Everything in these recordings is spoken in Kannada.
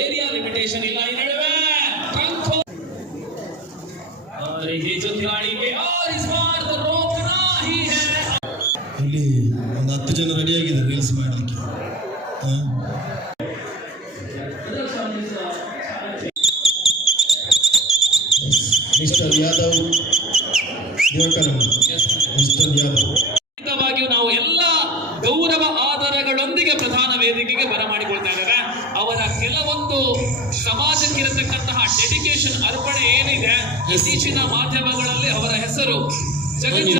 ಏರಿಯಾ ಲಿಮಿಟೇಷನ್ ಇಲ್ಲ ಈ ನಡುವೆ ಇಲ್ಲಿ ಒಂದು ಹತ್ತು ಜನ ರೆಡಿ ಕೆಲವೊಂದು ಸಮಾಜಕ್ಕಿರತಕ್ಕಂತಹ ಡೆಡಿಕೇಶನ್ ಅರ್ಪಣೆ ಏನಿದೆ ಇತ್ತೀಚಿನ ಮಾಧ್ಯಮಗಳಲ್ಲಿ ಅವರ ಹೆಸರು. ಜಗತ್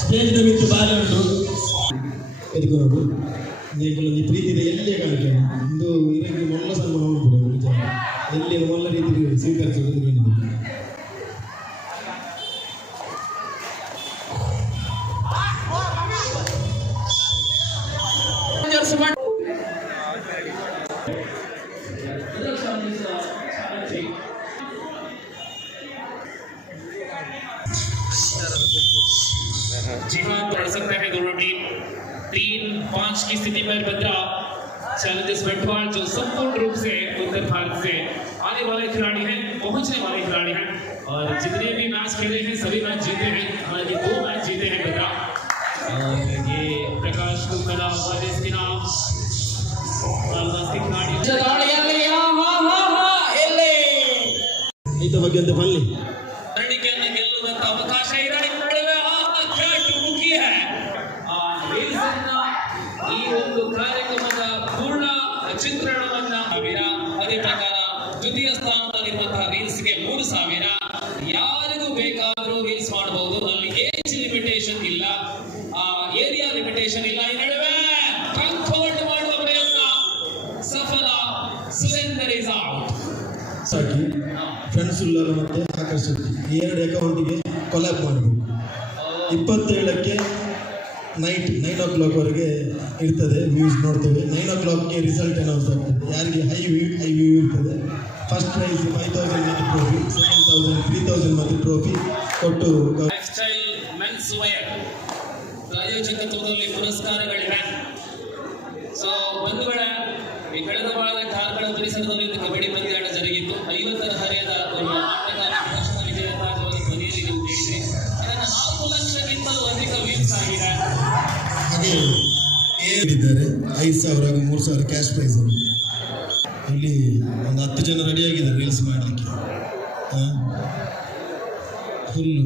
ಸ್ಟೇಜ್ ಬಿಟ್ಟು ಬಾಲ ಉಂಟು ಎದುಕೊಂಡು ನೀನು ಪ್ರೀತಿದ ಎಲ್ಲೇ ಕಾಣಿಕೆ ಇಂದು ಇದಕ್ಕೆ ಮೊಲ್ಲ ಸಂಭವ ಎಲ್ಲಿ ಮೊಲ್ಲ ರೀತಿ ಸ್ವೀಕರಿಸೋದು Subhan प्रकाश कुकला वारिस के नाम मालदास के खिलाड़ी ಈತ ಬಗ್ಗೆ ಅಂತ ಬನ್ನಿ ರಣಣಿಕೆಯನ್ನು ಗೆಲ್ಲುವಂತ ಅವಕಾಶ ಇದೆ ನಡುವೆ ಆ ಕ್ಯಾಟ್ ಮುಖಿ ಹೈ ಆ ರೀಲ್ಸನ್ನ ಈ ಒಂದು ಕಾರ್ಯಕ್ರಮದ ಪೂರ್ಣ ಚಿತ್ರಣವನ್ನ ಸಾವಿರ ಅದೇ ಪ್ರಕಾರ ದ್ವಿತೀಯ ಸ್ಥಾನದಲ್ಲಿರುವಂತಹ ರೀಲ್ಸ್ಗೆ ಮೂರು ಸಾವಿರ ಯಾರಿಗೂ ಬೇಕಾದರೂ ರೀಲ್ಸ್ ಮಾಡಬಹುದು ಅಲ್ಲಿ ಏಜ್ ಲಿಮಿಟೇಷನ್ ಇಲ್ಲ ಆ ಏರಿಯಾ ಲಿಮಿಟೇಷನ್ ಇಲ್ಲ ಈ ನಡುವೆ ಕಂಫರ್ಟ್ ಮಾಡುವ ಪ್ರಯತ್ನ. ಸಫಲ ಸುರೇಂದರ್ ಇಸ್ ಔಟ್ ಸಾಕಿ ಫ್ರೆಂಡ್ಸ್ ಉಳ್ಳಾರ ಮತ್ತೆ ಆಕರ್ಷಿಸಿ ಈ ಎರಡು ಅಕೌಂಟಿಗೆ ಕೊಲಾಬ್ ಮಾಡಬೇಕು. ಇಪ್ಪತ್ತೇಳಕ್ಕೆ ನೈಟ್ ನೈನ್ ಓ ಕ್ಲಾಕ್ವರೆಗೆ ಇರ್ತದೆ ವ್ಯೂಸ್ ನೋಡ್ತೇವೆ. ನೈನ್ ಓ ಕ್ಲಾಕ್ಗೆ ರಿಸಲ್ಟ್ ಅನೌನ್ಸ್ ಆಗ್ತದೆ. ಯಾರಿಗೆ ಹೈ ವ್ಯೂ ಹೈ ವ್ಯೂ ಇರ್ತದೆ. ಫಸ್ಟ್ ಪ್ರೈಸ್ ಫೈವ್ ತೌಸಂಡ್ ಮತ್ತು trophy second thousand three thousand ಮತ್ತು ಟ್ರೋಫಿ ಕೊಟ್ಟು ಮೆನ್ಸ್ ವೇರ್ ಪ್ರಾಯೋಜಕತ್ವದಲ್ಲಿ ಪುರಸ್ಕಾರಗಳಿವೆ. ಸೊ ಬಂಧುಗಳ, ಈ ಕಳೆದ ವಾರದ ಕಾರ್ಕಳ ಪರಿಸರದಲ್ಲಿ ಒಂದು ಕಬಡ್ಡಿ ಪಂದ್ಯಾಟ ಜರುಗಿತ್ತು. ಐವತ್ತರ ಹರೆಯದ ಒಂದು ಧ್ವನಿಯಲ್ಲಿ ನೀವು ಕೇಳಿದ್ರಿ ಅದನ್ನು ನಾಲ್ಕು ಲಕ್ಷಕ್ಕಿಂತಲೂ ಅಧಿಕ ವ್ಯೂಸ್ ಆಗಿದೆ ಏರಿದ್ದಾರೆ. ಐದು ಸಾವಿರ ಮೂರು ಸಾವಿರ ಕ್ಯಾಶ್ ಪ್ರೈಸ್ ಇಲ್ಲಿ ಒಂದು ಹತ್ತು ಜನ ರೆಡಿಯಾಗಿದ್ದಾರೆ ರೀಲ್ಸ್ ಮಾಡಲಿಕ್ಕೆ. ಫುಲ್ಲು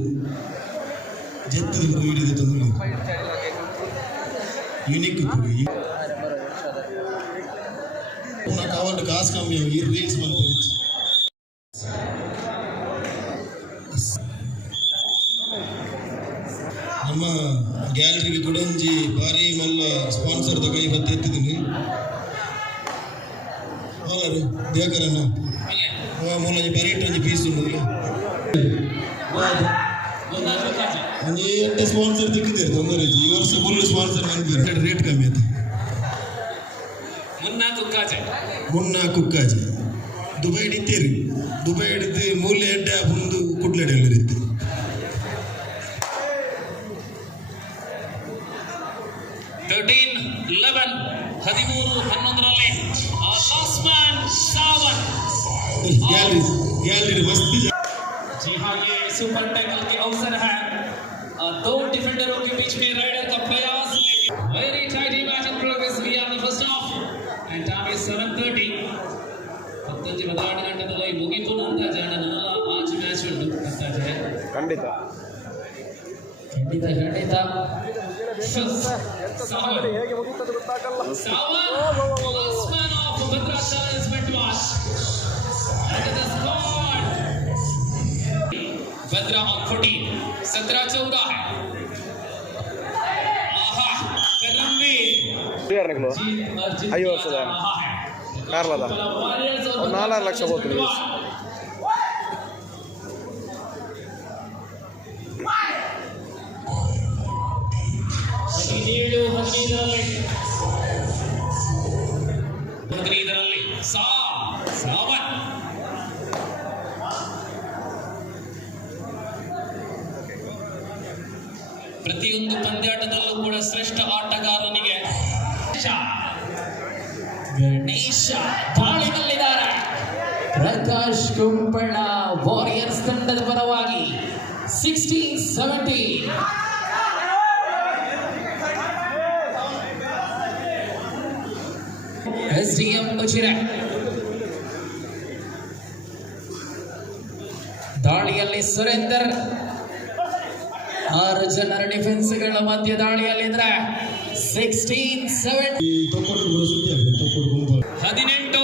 ಜೆತ್ತದ ಕಾಸು ಕಮ್ಮಿ ಆಗಿ ರೀಲ್ಸ್ ಬಂತು. ನಮ್ಮ ಗ್ಯಾಲರಿಗೆ ಕೊಡಂಜಿ ಭಾರಿ ಮಲ್ಲ ಸ್ಪಾನ್ಸರ್ ಕೈ ಬತ್ತ ಎತ್ತಿದ್ದೀನಿ. ಅವರ ದೇವಕರನ್ನ ಸ್ಪಾನ್ಸರ್ ತಿಕ್ಕಿದ್ದಾರೆ ತೊಂದರೆ ಈ ವರ್ಷ ಫುಲ್ ಸ್ಪಾನ್ಸರ್ ಬಂದಿದ್ದಾರೆ ರೇಟ್ ಕಮ್ಮಿ ಆಯ್ತು ಮುನ್ನಾಲ್ಕು ಕಾಜ ಮುನ್ನ ಕುಕ್ಕಾಜಿ ದುಬೈ ಹಿಡಿತೀರಿ ದುಬೈ ಹಿಡಿದು ಮೂಲೆ ಎಡ್ಡೆ ಮುಂದು ಕುಡ್ಲಡೆ ಇತ್ತು ತರ್ಟೀನ್ ಲೆವೆನ್ ಹದಿಮೂರು ಹನ್ನೊಂದರಲ್ಲಿ last man Sawan gallery gallery ಮಸ್ತ್ ಜನ जी हाँ दो डिफेंडरों के बीच में राइडर का प्रयास very tight match in progress we are the first half and time is 7:30 ಹತ್ತೊಂದು ಬದಲಾವಣೆ ಗಂಟೆದಲ್ಲಿ ಮುಗಿತು ಅಂತ ಜಾಣನಲ್ಲ ಆಜ್ ಮ್ಯಾಚ್ ಉಂಟು ಅಂತ ಜಯ ಖಂಡಿತ ಖಂಡಿತ ಖಂಡಿತ ಸಾವನ್ ಹೇಗೆ ಮುಗಿತದೆ ಗೊತ್ತಾಗಲ್ಲ Sawan last man of Bhadra challenge ಮೆಟ್ವಾಶ್ And it is scored. Bhadra on 14 सत्रह चौदह है ಐದು ವರ್ಷದ ಕಾರ್ಲದ. ಒಂದು ನಾಲ್ಕು ಲಕ್ಷ ಹೋಗ್ತೀವಿ ಹದಿನೇಳು ಹದಿನೈದರಲ್ಲಿ ಪ್ರತಿಯೊಂದು ಪಂದ್ಯಾಟದಲ್ಲೂ ಕೂಡ ಶ್ರೇಷ್ಠ ಆಟಗಾರನಿಗೆ. ಗಣೇಶ ಪಾಳಿನಲ್ಲಿದ್ದಾರೆ ಪ್ರಕಾಶ್ ಕುಂಬಳ ವಾರಿಯರ್ಸ್ ತಂಡದ ಪರವಾಗಿ ಸಿಕ್ಸ್ಟೀನ್ ಸೆವೆಂಟಿ ಎಸ್ ದಾಳಿಯಲ್ಲಿ ಸುರೇಂದರ್. ಆರು ಜನರ ಡಿಫೆನ್ಸ್ಗಳ ಮಧ್ಯ ದಾಳಿಯಲ್ಲಿದ್ರೆ ಸಿಕ್ಸ್ಟೀನ್ ಸೆವೆನ್ ಹದಿನೆಂಟು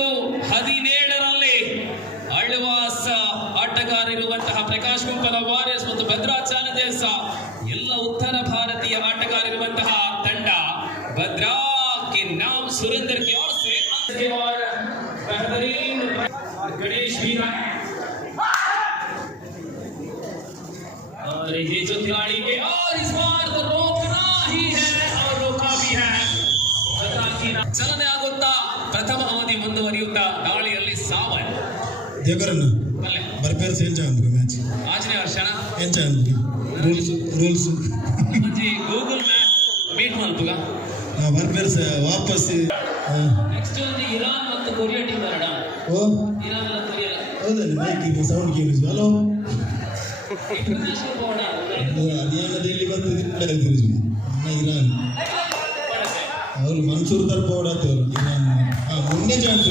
और ये जो खिलाड़ी के और इस बार तो रोकना ही है और रोका भी है ಚಲನೆ ಆಗುತ್ತಾ ಪ್ರಥಮ ಅವಧಿ ಮುಂದುವರಿಯುತ್ತಾ ದಾಳಿಯಲ್ಲಿ ಸಾವನ್ ದೇವರನ್ನ ಅಲ್ಲೇ ಬರ್ಪೇರ್ ಎಂಚ ಅಂದ್ರು ಮ್ಯಾಚ್ ಆಚನೆ ವರ್ಷ ಎಂಚ ಅಂದ್ರು rules rules ಮಂಜಿ Google map meet ಮಲ್ತುಗ ಬರ್ಪೇರ್ ವಾಪಸ್ ಆ, ನೆಕ್ಸ್ಟ್ ಒಂದು ಇರಾನ್ ಮತ್ತು ಕೊರಿಯಾ ಟೀಮ್ ಬರಡ ಓ ಇರಾನ್ ಮತ್ತು ಕೊರಿಯಾ ಹೌದಲ್ಲ ಮೈಕ್ ಸೌಂಡ್ ಕೇಳಿಸಿ ಹಲೋ ಅದೇನದಲ್ಲಿ ಬಂದು ಇರಾನ್. ಅವರು ಮನ್ಸೂರ್ ತರ್ಪೋಡ್ ಆತವ್ರು ಇರಾನ್. ಹಾ ಮೊನ್ನೆ chance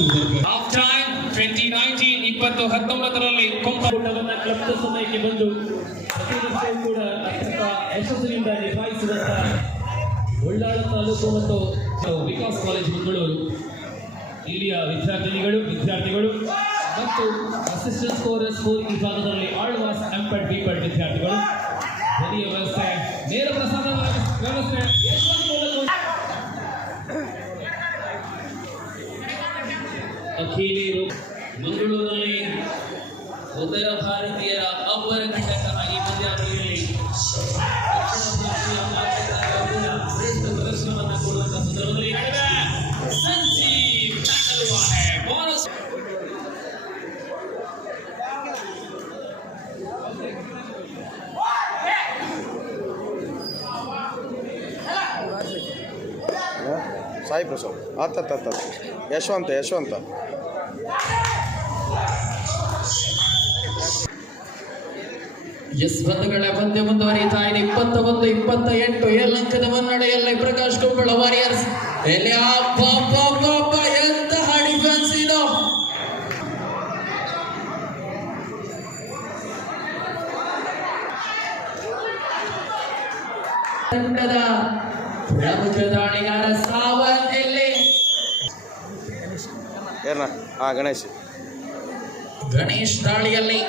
half time twenty nineteen ಇಪ್ಪತ್ತು ಹತ್ತೊಂಬತ್ತರಲ್ಲಿ ಕೊಂಪೂಟವನ್ನು ಕ್ಲಬ್ ಸಮಯಕ್ಕೆ ಬಂದು ಕೂಡ ಅತ್ಯಂತ ಯಶಸ್ಸಿನಿಂದ ನಿಭಾಯಿಸಿದಂತ ಉಳ್ಳಾಳ ತಾಲೂಕು ಮತ್ತು ವಿಕಾಸ್ ಕಾಲೇಜ್ ಮಂಗಳೂರು ಇಲ್ಲಿಯ ವಿದ್ಯಾರ್ಥಿನಿಗಳು ವಿದ್ಯಾರ್ಥಿಗಳು. ಮತ್ತು ಅಸಿಸ್ಟೆಂಟ್ ಸ್ಕೋರರ್ ಸ್ಕೋರ್ ವಿಭಾಗದಲ್ಲಿ ಆಳ್ವಾಸ್ ಎಂಪೆಡ್ ಬಿಪೆಡ್ ವಿದ್ಯಾರ್ಥಿಗಳು ಧ್ವನಿಯ ವ್ಯವಸ್ಥೆ ನೇರ ಪ್ರಸಾರ ವ್ಯವಸ್ಥೆ ಯಶವಂತ ಮೂಲಕ ಅಖಿಲೇರು ಮಂಗಳೂರಿನಲ್ಲಿ ಉತ್ತರ ಭಾರತೀಯರ ಅಬ್ಬರ ಘಟಕ ಈ ಸಾಯಿ ಪ್ರಸಾದ್. ಆತ ಆತ ಯಶವಂತ ಯಶವಂತ. ಎಸ್ ಬಂಧುಗಳ ಪಂದ್ಯ ಮುಂದುವರಿತಾ ಇದೆ. ಇಪ್ಪತ್ತ ಒಂದು ಇಪ್ಪತ್ತ ಎಂಟು ಏಳು ಅಂಕದ ಮುನ್ನಡೆಯಲ್ಲಿ ಪ್ರಕಾಶ್ ಕುಂಬಳ ವಾರಿಯರ್ಸ್ ಎಲ್ಲಿ ಅಬ್ಬಬ್ಬಬ್ಬಬ್ಬ, ಎಂತಹ ಡಿಫೆನ್ಸ್ ಇದು ತಂಡದ ಪ್ರಮುಖ ದಾಳಿಗಾರ ಸಾವನ್ ಎಲ್ಲಿ ಏನ ಹಾಂ ಗಣೇಶ್. ಗಣೇಶ್ ದಾಳಿಯಲ್ಲಿ.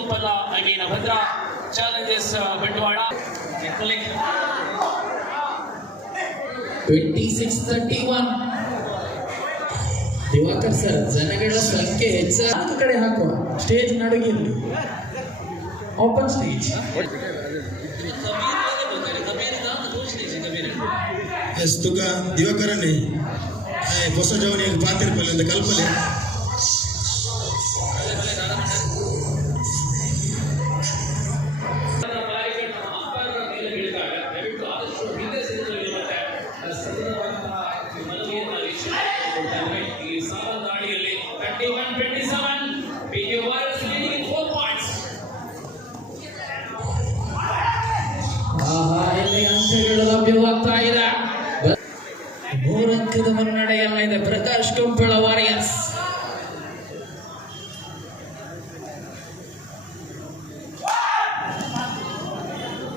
Prakash Kompala again. Abhadra challenges uh, Bandwada. Click. 2631 Diwakar sir ಜನಗಳ ಸಂಖ್ಯೆ ಹೆಚ್ಚ ನಾಲ್ಕು ಕಡೆ ಹಾಕುವ ಸ್ಟೇಜ್ ನಡುಗಿರ್ಲಿ ಓಪನ್ ಸ್ಟೇಜ್ ಎಸ್ ತುಕ ದಿವಾಕರನೇ ಹೊಸ ಜವನಿಯಾಗಿ ಪಾತಿರ್ಪಲ್ಲ ಅಂತ ಕಲ್ಪನೆ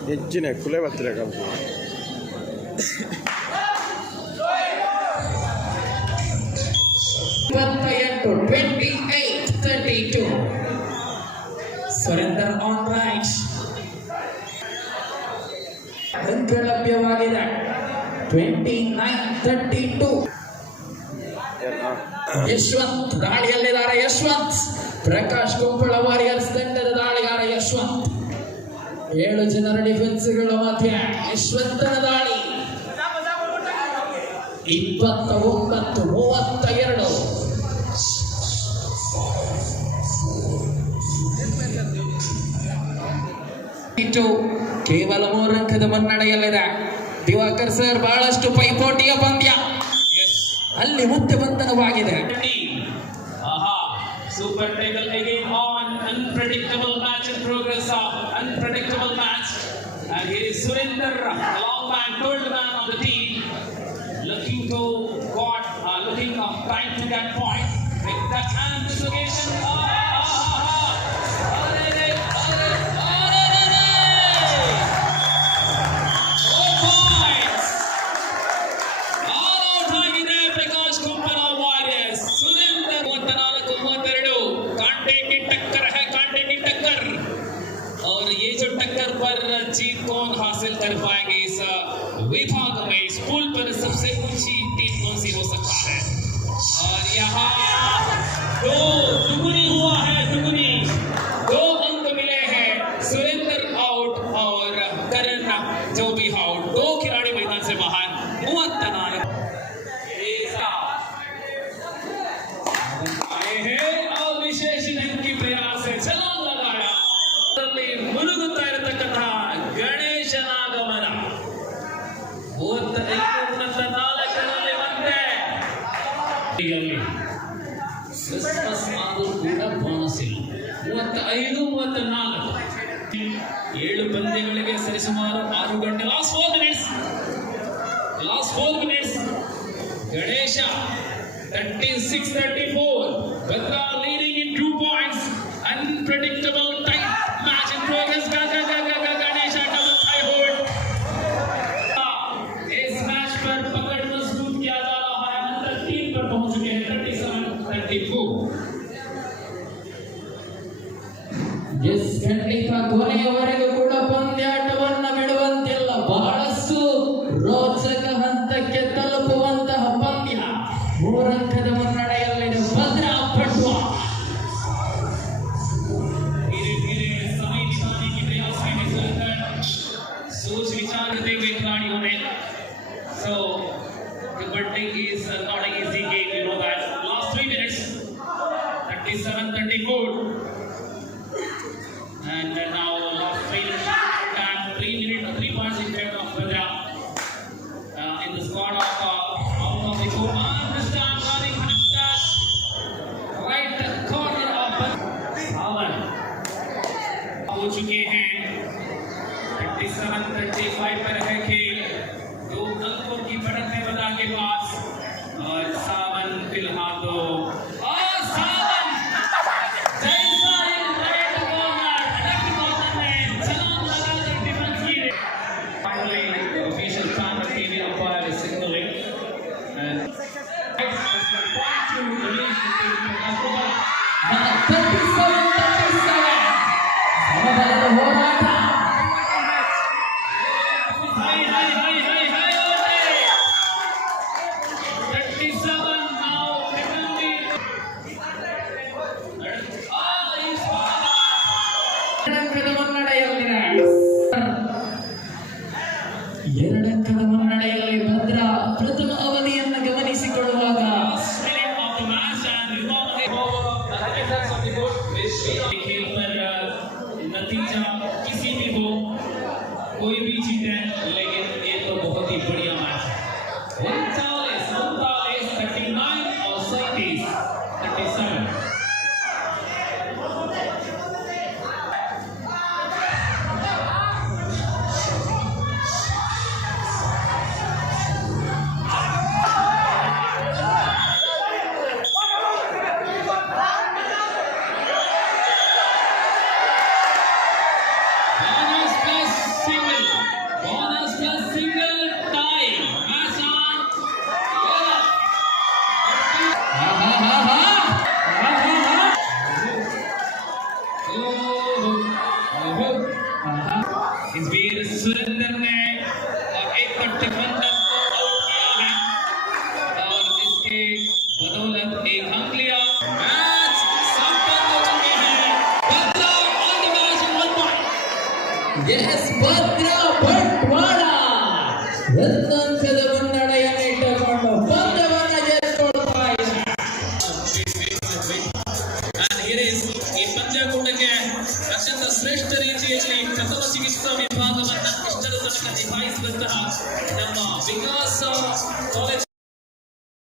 ಹೆಚ್ಚಿನ ಕುಲವತ್ರೆಗಳು ಇಪ್ಪತ್ತೆಂಟು twenty eight thirty two surrender on right ಅಂಕ ಲಭ್ಯವಾಗಿದೆ twenty nine thirty two Yashwant ದಾಳಿಯಲ್ಲಿದ್ದಾರೆ. Yashwant Prakash ಕುಂಬಳ ವಾರಿಯರ್ಸ್ ತಂಡದ ದಾಳಿಗಾರ ಯಶ್ವಂತ್. ಏಳು ಜನರ ಡಿಫೆನ್ಸ್ಗಳ ಮಧ್ಯ ಯಶ್ವಂತನ ದಾಳಿ. ಇಪ್ಪತ್ತ ಒಂಬತ್ತು ಮೂವತ್ತ ಎರಡು ಕೇವಲ ಮೂರಂಕದ ಮುನ್ನಡೆಯಲ್ಲಿದೆ. ದಿವಾಕರ್ ಸರ್, ಬಹಳಷ್ಟು ಪೈಪೋಟಿಯ ಪಂದ್ಯ. ಅಲ್ಲಿ ಮುಂದೆ ಬಂಧನವಾಗಿದೆ. Super table again on unpredictable match in progress of unpredictable match. And here is Surinder, long man, third man on the team, looking to got, uh, looking of trying to get points with that anticipation. Oh! clarifying. Christmas ಆದರೂ ಕೂಡ ಬೋನಸ್ ಇಲ್ಲ ಮೂವತ್ತೈದು ಮೂವತ್ತ ನಾಲ್ಕು ಏಳು ಪಂದ್ಯಗಳಿಗೆ ಸರಿಸುಮಾರು ಆರು ಗಂಟೆ. Last four minutes last four minutes Ganesha thirteen six thirty four Bhadra खेल पर नतीजा किसी भी हो कोई भी जीत है birthday.